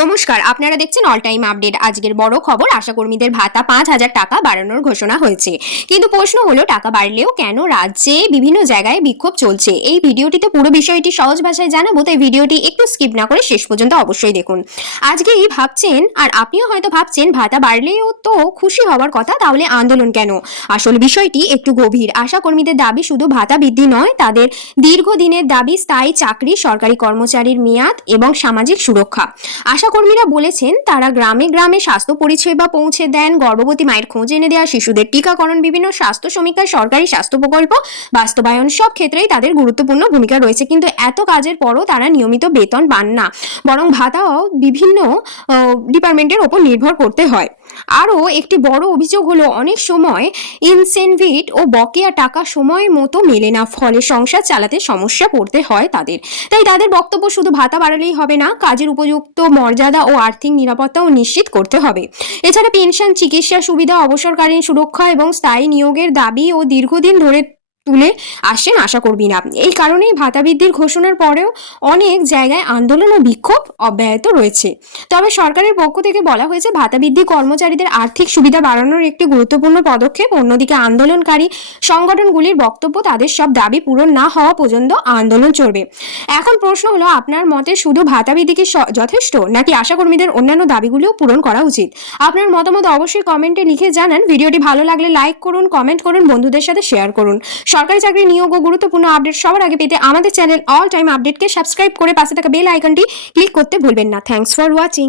নমস্কার, আপনারা দেখছেন অল টাইম আপডেট। আজকের বড় খবর, আশাকর্মীদের ভাতা 5,000 টাকা বাড়ানোর ঘোষণা হয়েছে। কিন্তু প্রশ্ন হলো, টাকা বাড়লেও কেন রাজ্যে বিভিন্ন জায়গায় বিক্ষোভ চলছে? এই ভিডিওটিতে পুরো বিষয়টি সহজ ভাষায় জানাবো, তাই ভিডিওটি একটু স্কিপ না করে শেষ পর্যন্ত অবশ্যই দেখুন। আজকেই ভাবছেন, আর আপনিও হয়তো ভাবছেন, ভাতা বাড়লেও তো খুশি হওয়ার কথা, তাহলে আন্দোলন কেন? আসলে বিষয়টি একটু গভীর। আশাকর্মীদের দাবি শুধু ভাতা বৃদ্ধি নয়, তাদের দীর্ঘদিনের দাবি স্থায়ী চাকরি, সরকারি কর্মচারীর মেয়াদ এবং সামাজিক সুরক্ষা। আশাকর্মীরা বলেছেন, তারা গ্রামে গ্রামে স্বাস্থ্য পরিষেবা পৌঁছে দেন, গর্ভবতী মায়ের খোঁজ এনে দেওয়া, শিশুদের টিকাকরণ, বিভিন্ন স্বাস্থ্য সমীক্ষা, সরকারি স্বাস্থ্য প্রকল্প বাস্তবায়ন, সব ক্ষেত্রেই তাদের গুরুত্বপূর্ণ ভূমিকা রয়েছে। কিন্তু এত কাজের পরও তারা নিয়মিত বেতন পান না, বরং ভাতাও বিভিন্ন ডিপার্টমেন্টের ওপর নির্ভর করতে হয়। আরও একটি বড় অভিযোগ হলো, অনেক সময় ইনসেনভিট ও বকেয়া টাকা সময় মতো মেলে না, ফলে সংসার চালাতে সমস্যা পড়তে হয় তাদের। তাই তাদের বক্তব্য, শুধু ভাতা বাড়ালেই হবে না, কাজের উপযুক্ত মর্যাদা ও আর্থিক নিরাপত্তাও নিশ্চিত করতে হবে। এছাড়া পেনশন, চিকিৎসা সুবিধা, অবসরকালীন সুরক্ষা এবং স্থায়ী নিয়োগের দাবি ও দীর্ঘদিন ধরে তুলে আসেন আশাকর্মীরা। এই কারণেই ভাতা বৃদ্ধির ঘোষণার পরেও অনেক জায়গায় আন্দোলন ও বিক্ষোভ অব্যাহত রয়েছে। তবে সরকারের পক্ষ থেকে বলা হয়েছে, ভাতা বৃদ্ধি কর্মচারীদের আর্থিক সুবিধা বাড়ানোর একটি গুরুত্বপূর্ণ পদক্ষেপ। অন্যদিকে আন্দোলনকারী সংগঠনগুলির বক্তব্য, তাদের সব দাবি পূরণ না হওয়া পর্যন্ত আন্দোলন চলবে। এখন প্রশ্ন হলো, আপনার মতে শুধু ভাতা বৃদ্ধি কি যথেষ্ট, নাকি আশাকর্মীদের অন্যান্য দাবিগুলিও পূরণ করা উচিত? আপনার মতামত অবশ্যই কমেন্টে লিখে জানান। ভিডিওটি ভালো লাগলে লাইক করুন, কমেন্ট করুন, বন্ধুদের সাথে শেয়ার করুন। সরকারি চাকরি, নিয়োগ ও গুরুত্বপূর্ণ আপডেট সবার আগে পেতে আমাদের চ্যানেল অল টাইম আপডেটকে সাবস্ক্রাইব করে পাশে থাকা বেল আইকনটি ক্লিক করতে ভুলবেন না। Thanks for watching.